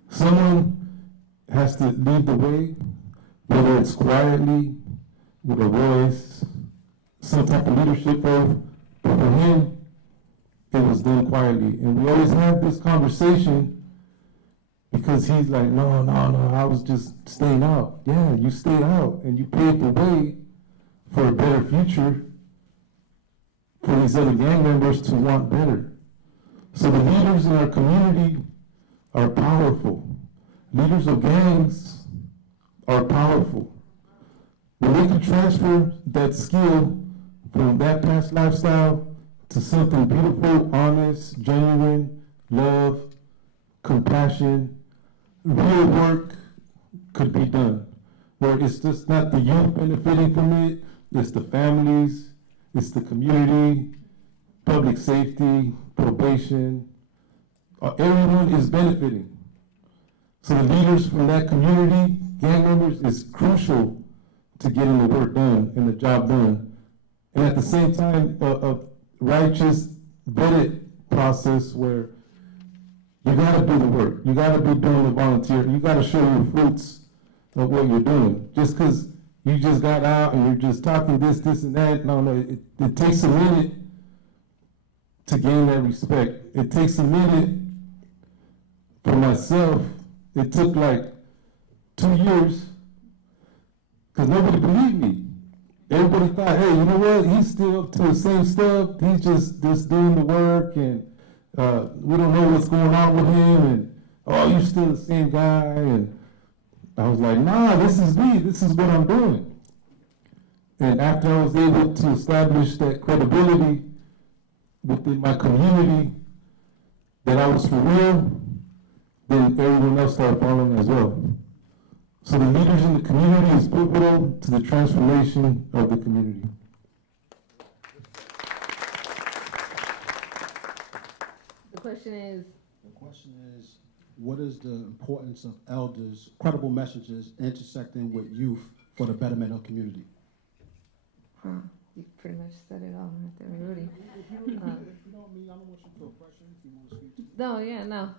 Someone has to lead the way, whether it's quietly, with a voice, some type of leadership role, but for him, it was done quietly. And we always have this conversation because he's like, no, I was just staying out. Yeah, you stayed out and you paved the way for a better future for these other gang members to want better. So the leaders in our community are powerful. Leaders of gangs are powerful. When they can transfer that skill from that past lifestyle to something beautiful, honest, genuine, love, compassion, real work could be done. Where it's just not the youth benefiting from it, it's the families, it's the community, public safety, probation, everyone is benefiting. So the leaders from that community, gang members, is crucial to getting the work done and the job done. And at the same time, a righteous, vetted process where you gotta do the work, you gotta be doing the volunteer, you gotta show your fruits of what you're doing. Just because you just got out and you're just talking this, and that, no, it takes a minute to gain that respect. It takes a minute for myself. It took like 2 years because nobody believed me. Everybody thought, hey, you know what? He's still up to the same stuff. He's just doing the work, and we don't know what's going on with him. And oh, you're still the same guy. And I was like, nah, this is me. This is what I'm doing. And after I was able to establish that credibility within my community that I was for real, then everyone else started following as well. So the leaders in the community is pivotal to the transformation of the community. The question is, what is the importance of elders, credible messages intersecting with youth for the betterment of community? you pretty much said it all right there, Rudy. If you don't mean, I don't want you to feel pressure if you want to speak. No, yeah, no.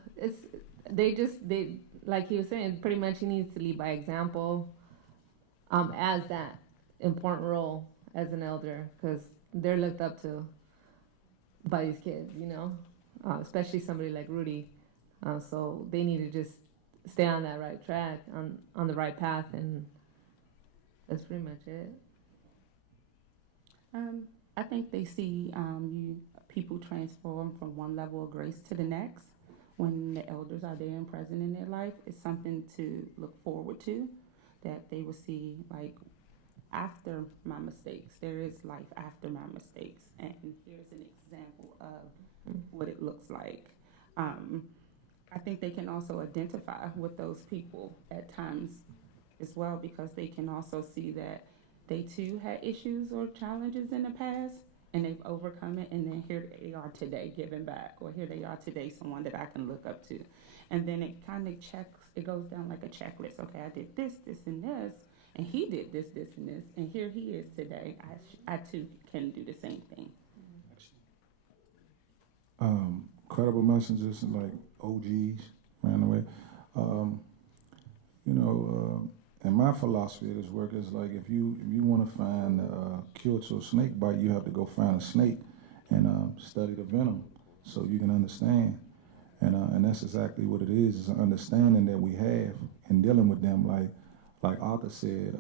They like he was saying, pretty much he needs to lead by example, as that important role as an elder, because they're looked up to by these kids, you know, especially somebody like Rudy. So they need to just stay on that right track, on the right path, and that's pretty much it. I think they see people transform from one level of grace to the next when the elders are there and present in their life. It's something to look forward to, that they will see, like, after my mistakes, there is life after my mistakes, and here's an example of what it looks like. I think they can also identify with those people at times as well, because they can also see that they too had issues or challenges in the past, and they've overcome it, and then here they are today giving back, or here they are today, someone that I can look up to. And then it kind of checks, it goes down like a checklist. Okay, I did this, this, and this, and he did this, this, and this, and here he is today. I too can do the same thing. Credible messengers like OGs, ran away. And my philosophy of this work is like, if you want to find a cure to a snake bite, you have to go find a snake and study the venom so you can understand. And that's exactly what it is. It's an understanding that we have in dealing with them. Like Arthur said,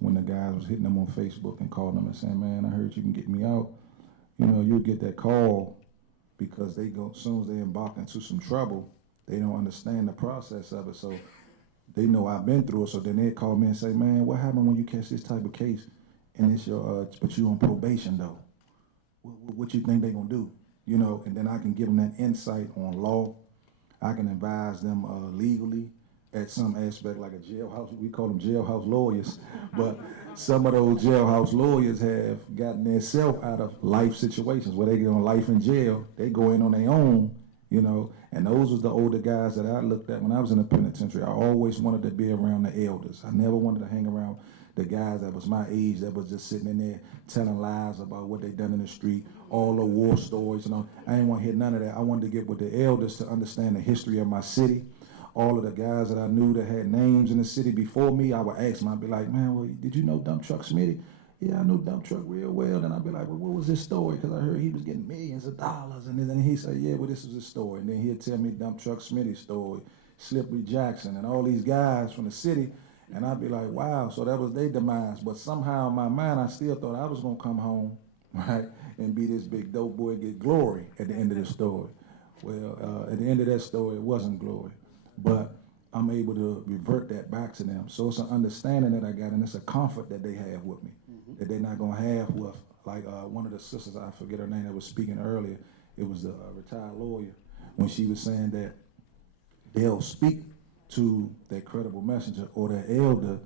when the guy was hitting them on Facebook and calling them and saying, man, I heard you can get me out. You know, you'll get that call because they go, as soon as they embark into some trouble, they don't understand the process of it. So they know I've been through it, so then they call me and say, man, what happened when you catch this type of case and it's your, but you on probation though? What you think they gonna do? You know, and then I can give them that insight on law. I can advise them legally at some aspect, like a jailhouse, we call them jailhouse lawyers, but some of those jailhouse lawyers have gotten themselves out of life situations where they get on life in jail, they go in on their own, you know, and those was the older guys that I looked at when I was in the penitentiary. I always wanted to be around the elders. I never wanted to hang around the guys that was my age that was just sitting in there telling lies about what they done in the street, all the war stories, you know. I didn't want to hear none of that. I wanted to get with the elders to understand the history of my city. All of the guys that I knew that had names in the city before me, I would ask them, I'd be like, man, well, did you know Dump Truck Smitty? Yeah, I knew Dump Truck real well. And I'd be like, well, what was his story? Because I heard he was getting millions of dollars. And then he'd say, yeah, well, this is his story. And then he'd tell me Dump Truck Smitty's story, Slippery Jackson, and all these guys from the city. And I'd be like, wow, so that was their demise. But somehow in my mind, I still thought I was going to come home, right, and be this big dope boy and get glory at the end of the story. Well, at the end of that story, it wasn't glory. But I'm able to revert that back to them. So it's an understanding that I got, and it's a comfort that they have with me, that they're not going to have with, like one of the sisters, I forget her name, that was speaking earlier. It was the retired lawyer, when she was saying that they'll speak to their credible messenger or their elder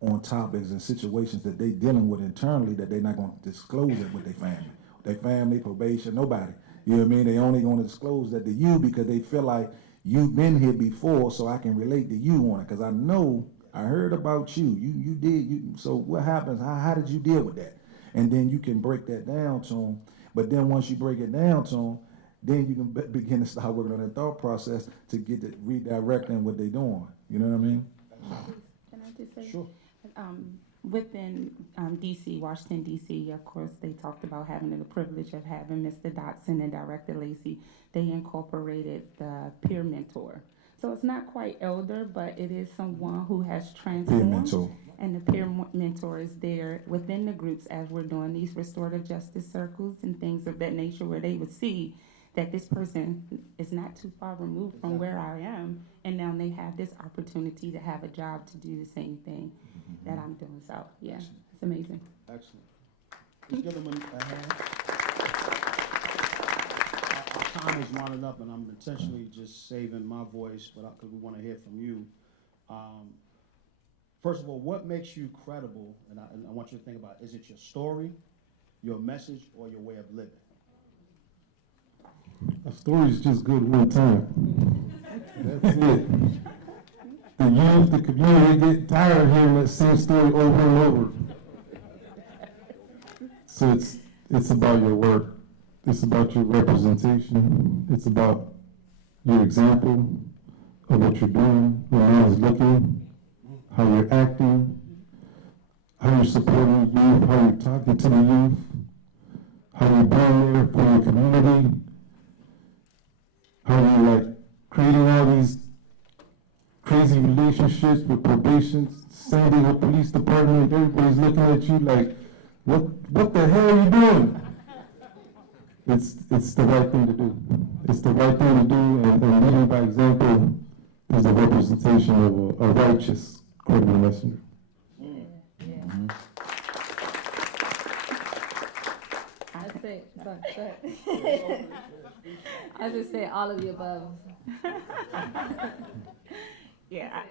on topics and situations that they dealing with internally that they're not going to disclose it with their family, probation, nobody. You know what I mean? They only going to disclose that to you because they feel like you've been here before, so I can relate to you on it. Because I know I heard about you. You did. So what happens? How did you deal with that? And then you can break that down to them. But then once you break it down to them, then you can begin to start working on their thought process to get to redirecting what they're doing. You know what I mean? Can I just say? Sure. Within DC, Washington, DC, of course, they talked about having the privilege of having Mr. Dotson and Director Lacey. They incorporated the peer mentor. So it's not quite elder, but it is someone who has Peer transformed. mentor. And the peer mentor is there within the groups as we're doing these restorative justice circles and things of that nature, where they would see that this person is not too far removed from where I am, and now they have this opportunity to have a job to do the same thing that I'm doing. So, yeah, it's amazing. Excellent. Let's give them a hand. Our time is winding up, and I'm intentionally just saving my voice, but because we want to hear from you. First of all, what makes you credible? And I want you to think about, is it your story, your message, or your way of living? A story's just good one time. That's it. The youth, the community get tired of hearing that same story over and over. So it's about your work. It's about your representation. It's about your example of what you're doing, when no one's looking, how you're acting, how you're supporting the youth, how you're talking to the youth, how you're being there for your community, how you're like creating all these crazy relationships with probation, San Diego Police Department, everybody's looking at you like, what the hell are you doing? It's the right thing to do. It's the right thing to do, and leading by example is the representation of a righteous credible messenger. I'd say, go ahead. I'll just say all of the above. Yeah,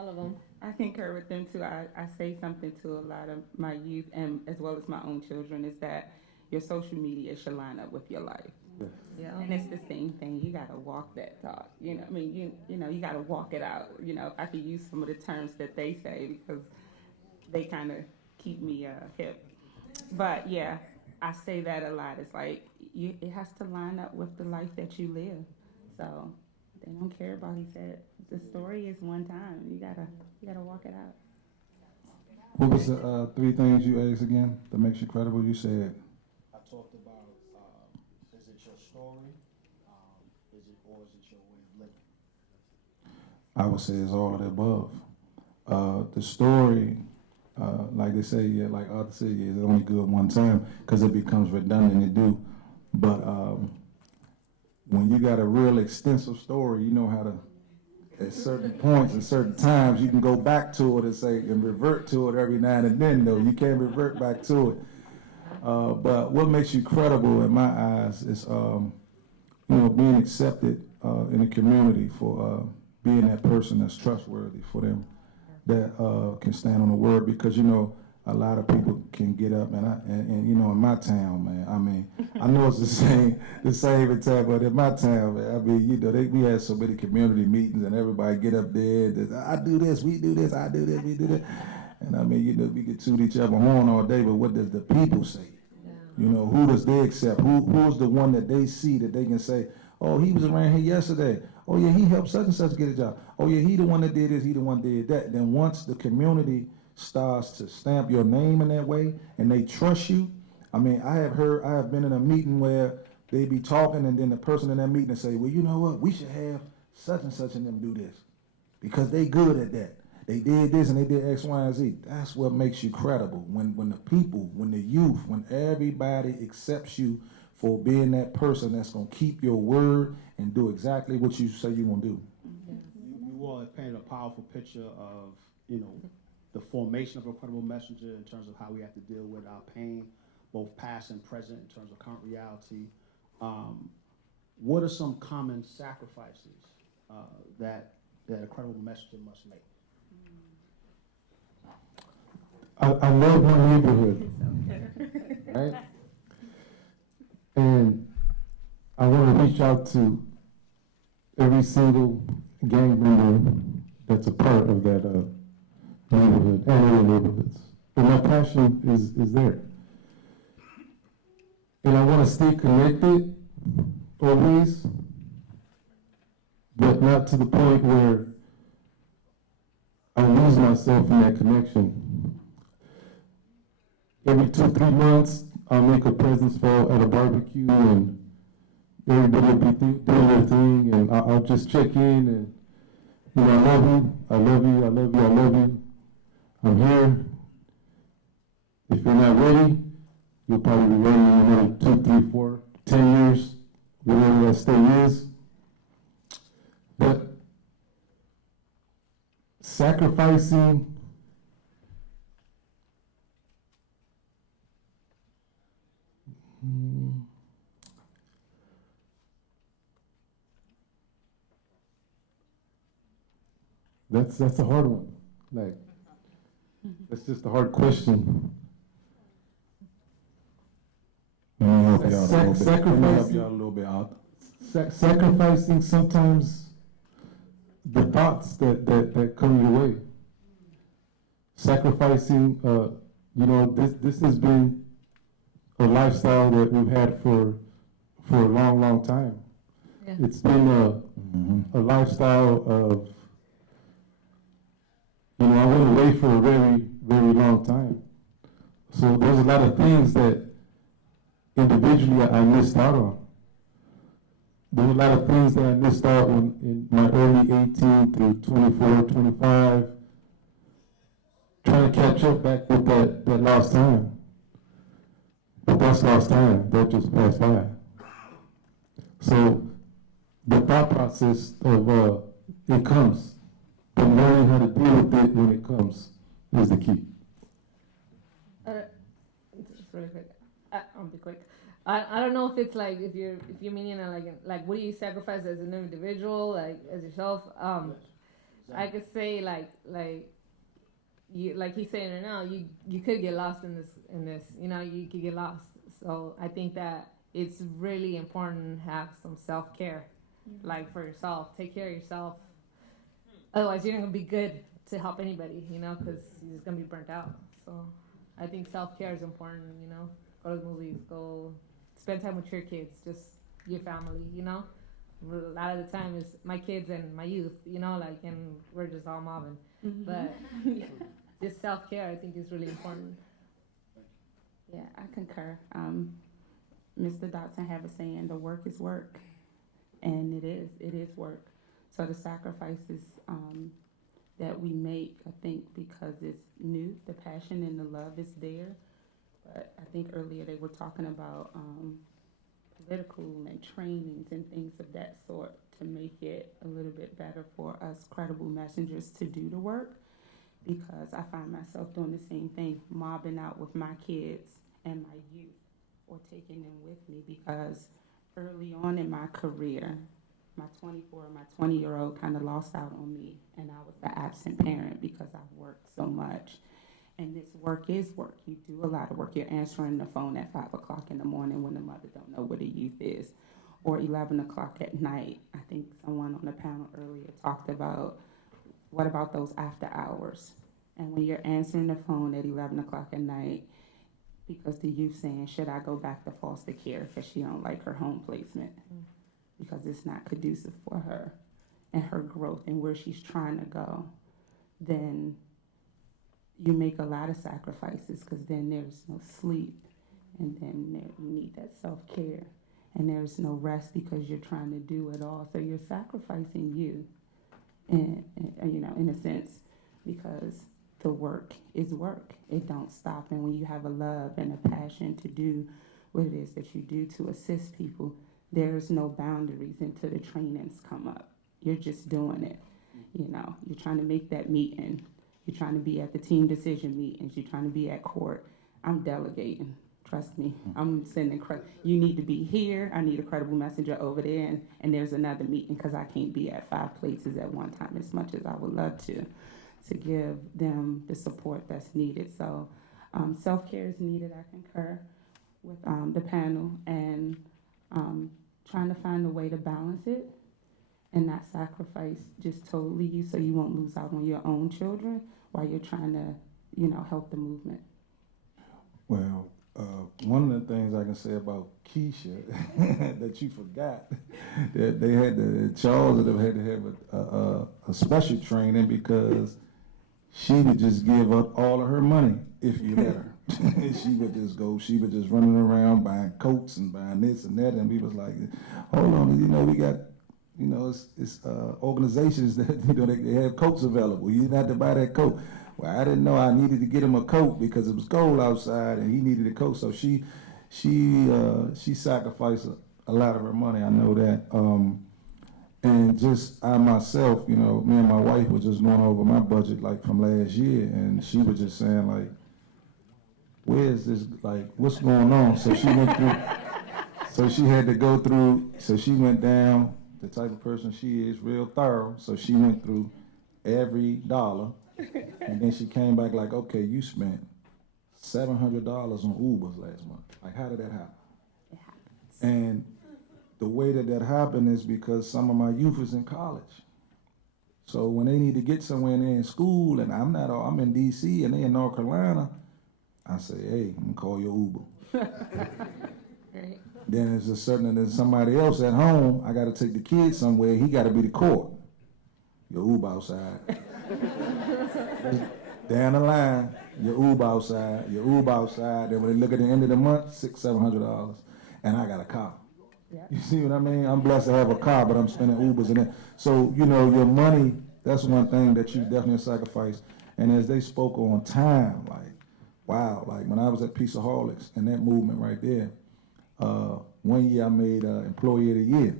All of them. I concur with them too. I say something to a lot of my youth and as well as my own children is that your social media should line up with your life. Yeah. And it's the same thing. You gotta walk that talk. You know, I mean, you know, you gotta walk it out. You know, if I could use some of the terms that they say because they kind of keep me hip. But yeah, I say that a lot. It's like it has to line up with the life that you live. So they don't care about. He said the story is one time. You gotta walk it out. What was the 3 things you asked again that makes you credible? You said I talked about, is it your story, or is it your way of living? I would say it's all of the above. The story, like they say, yeah, like Arthur said, yeah, it's only good one time because it becomes redundant to do. But when you got a real extensive story, you know how to, at certain points and certain times, you can go back to it and say, and revert to it every now and then, though. You can't revert back to it. But what makes you credible in my eyes is, being accepted in the community for being that person that's trustworthy for them, that can stand on the word. Because a lot of people can get up and in my town, man. I mean, I know it's the same in town, but in my town, man, I mean, we had so many community meetings and everybody get up there and I do this, we do this, I do this, we do that. And I mean, we could toot each other horn all day, but what does the people say? Who does they accept? Who's the one that they see that they can say, oh, he was around here yesterday. Oh, yeah, he helped such and such get a job. Oh, yeah, he the one that did this, he the one that did that. Then once the community starts to stamp your name in that way and they trust you, I mean, I have been in a meeting where they be talking and then the person in that meeting say, well, you know what, we should have such and such and them do this because they good at that. They did this and they did X, Y, and Z. That's what makes you credible. When the people, when the youth, when everybody accepts you for being that person that's going to keep your word and do exactly what you say you're going to do. You all have painted a powerful picture of, the formation of a credible messenger in terms of how we have to deal with our pain, both past and present, in terms of current reality. What are some common sacrifices that a credible messenger must make? I love my neighborhood, right? And I want to reach out to every single gang member that's a part of that neighborhood and other neighborhoods. And my passion is there. And I want to stay connected always, but not to the point where I lose myself in that connection. Every 2-3 months, I'll make a presence for at a barbecue, and everybody will be doing their thing, and I'll just check in, and I love you, I love you, I love you, I love you. I'm here. If you're not ready, you'll probably be ready in another 2, 3, 4, 10 years, whatever that stay is. But sacrificing that's a hard one. Like, that's just a hard question. Let me help you out a little bit. Let me help you out a little bit out. Sacrificing sometimes the thoughts that come your way. Sacrificing, this has been a lifestyle that we've had for a long, long time. Yeah. It's been a lifestyle of, I went away for a very, very long time. So there's a lot of things that individually I missed out on. There were a lot of things that I missed out on in my early 18 through 24, 25, trying to catch up back with that lost time. But that's lost time, that just passed by. So the thought process of it comes, but learning how to deal with it when it comes is the key. Just really quick. I'll be quick. I don't know if it's like if you're meaning like what do you sacrifice as an individual, like as yourself. I could say like you, like he's saying right now, you could get lost in this. You could get lost. So I think that it's really important to have some self-care, like for yourself. Take care of yourself. Otherwise, you're not gonna be good to help anybody, because you're just gonna be burnt out. So I think self-care is important. Go to the movies, go spend time with your kids, just your family. A lot of the time is my kids and my youth. And we're just all mobbing. Mm-hmm. But just self-care, I think, is really important. Yeah, I concur. Mr. Dotson have a saying, the work is work. And it is work. So the sacrifices that we make, I think because it's new, the passion and the love is there. But I think earlier they were talking about political and trainings and things of that sort to make it a little bit better for us credible messengers to do the work. Because I find myself doing the same thing, mobbing out with my kids and my youth, or taking them with me, because early on in my career, my 20-year-old kind of lost out on me, and I was the absent parent because I've worked so much. And this work is work. You do a lot of work. You're answering the phone at 5 o'clock in the morning when the mother don't know where the youth is, or 11 o'clock at night. I think someone on the panel earlier talked about, what about those after hours? And when you're answering the phone at 11 o'clock at night, because the youth saying, should I go back to foster care because she don't like her home placement, because it's not conducive for her and her growth and where she's trying to go, then you make a lot of sacrifices, because then there's no sleep, and then you need that self-care, and there's no rest because you're trying to do it all. So you're sacrificing you, and in a sense, because the work is work. It don't stop. And when you have a love and a passion to do what it is that you do to assist people, there's no boundaries until the trainings come up. You're just doing it. You're trying to make that meeting. You're trying to be at the team decision meetings. You're trying to be at court. I'm delegating. Trust me, I'm sending, you need to be here, I need a credible messenger over there, and there's another meeting, because I can't be at 5 places at one time, as much as I would love to give them the support that's needed. So self-care is needed, I concur with the panel, and trying to find a way to balance it and not sacrifice just totally you, so you won't lose out on your own children while you're trying to, help the movement. Well, one of the things I can say about Keisha that you forgot, that they had Charles had to have a special training, because she would just give up all of her money if you let her. She would just running around buying coats and buying this and that, and we was like, hold on, we got, it's organizations that, they have coats available. You didn't have to buy that coat. Well, I didn't know I needed to get him a coat because it was cold outside and he needed a coat. So she sacrificed a lot of her money. I know that. And just I myself, me and my wife were just going over my budget like from last year, and she was just saying like, where's this, like, what's going on? So she went through, so she had to go through, so she went down, the type of person she is, real thorough. So she went through every dollar. And then she came back like, okay, you spent $700 on Ubers last month. Like, how did that happen? It happens. And the way that happened is because some of my youth is in college. So when they need to get somewhere and they're in school, and I'm in D.C. and they're in North Carolina, I say, hey, I'm gonna call your Uber. Right. Then there's somebody else at home, I gotta take the kids somewhere, he gotta be the court. Your Uber outside. Down the line, your Uber outside, then when they look at the end of the month, $600-700, and I got a car. Yep. You see what I mean? I'm blessed to have a car, but I'm spending Ubers and that. So, your money, that's one thing that you definitely sacrifice. And as they spoke on time, like, wow, like when I was at Peaceaholics and that movement right there, 1 year I made Employee of the Year.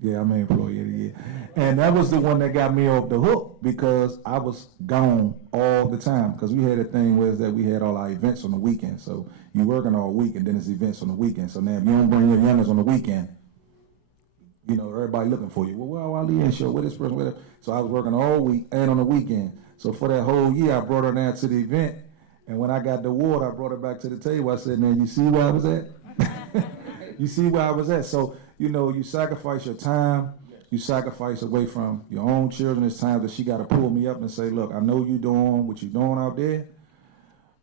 Yeah, I made Employee of the Year. And that was the one that got me off the hook, because I was gone all the time. Because we had a thing where that we had all our events on the weekend. So you working all week and then it's events on the weekend. So now if you don't bring your youngers on the weekend, everybody looking for you. Well, why Ali ain't show? Where this person? Where? So I was working all week and on the weekend. So for that whole year, I brought her down to the event. And when I got the award, I brought her back to the table. I said, man, you see where I was at? You see where I was at? So, you sacrifice your time, you sacrifice away from your own children. There's times that she got to pull me up and say, look, I know you doing what you doing out there,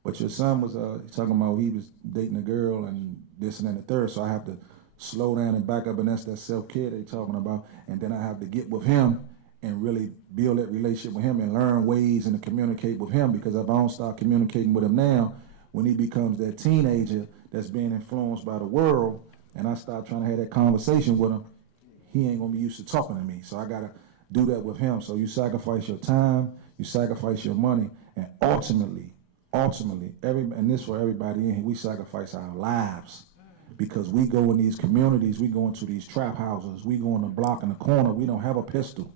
but your son was talking about he was dating a girl and this and then the third, so I have to slow down and back up, and that's that self-care they talking about, and then I have to get with him and really build that relationship with him and learn ways and to communicate with him, because if I don't start communicating with him now, when he becomes that teenager that's being influenced by the world, and I start trying to have that conversation with him, he ain't gonna be used to talking to me. So I gotta do that with him. So you sacrifice your time, you sacrifice your money, and ultimately, and this for everybody in here, we sacrifice our lives. Because we go in these communities, we go into these trap houses, we go in the block in the corner, we don't have a pistol.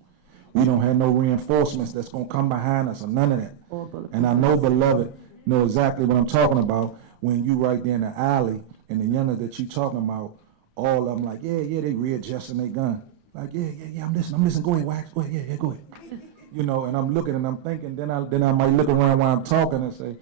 We don't have no reinforcements that's gonna come behind us or none of that. And I know, beloved, know exactly what I'm talking about when you right there in the alley and the youngers that you talking about, all of them like, yeah, they readjusting their gun. Like, yeah, I'm listening, go ahead, Wax, go ahead, yeah, go ahead. And I'm looking and I'm thinking, then I might look around while I'm talking and say,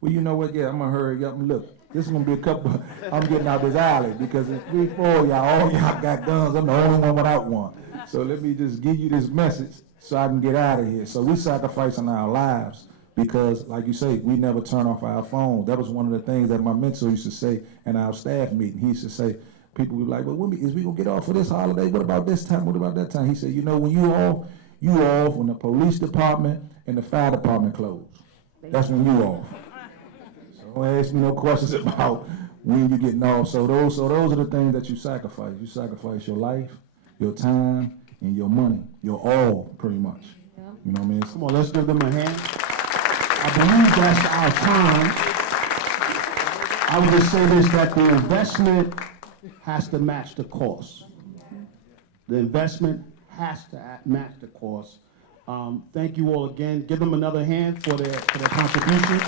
well, you know what, yeah, I'm gonna hurry up and look. This is gonna be a couple, I'm getting out this alley because it's 3, 4 y'all, all y'all got guns, I'm the only one without one. So let me just give you this message so I can get out of here. So we sacrificing our lives. Because, like you say, we never turn off our phone. That was one of the things that my mentor used to say in our staff meeting. He used to say, people would be like, well, is we going to get off for this holiday? What about this time? What about that time? He said, when you off when the police department and the fire department close. That's when you off. So don't ask me no questions about when you're getting off. So those are the things that you sacrifice. You sacrifice your life, your time, and your money. Your all, pretty much. Yeah. You know what I mean? Come on, let's give them a hand. I believe that's our time. I would just say this, that the investment has to match the cost. The investment has to match the cost. Thank you all again. Give them another hand for their contribution.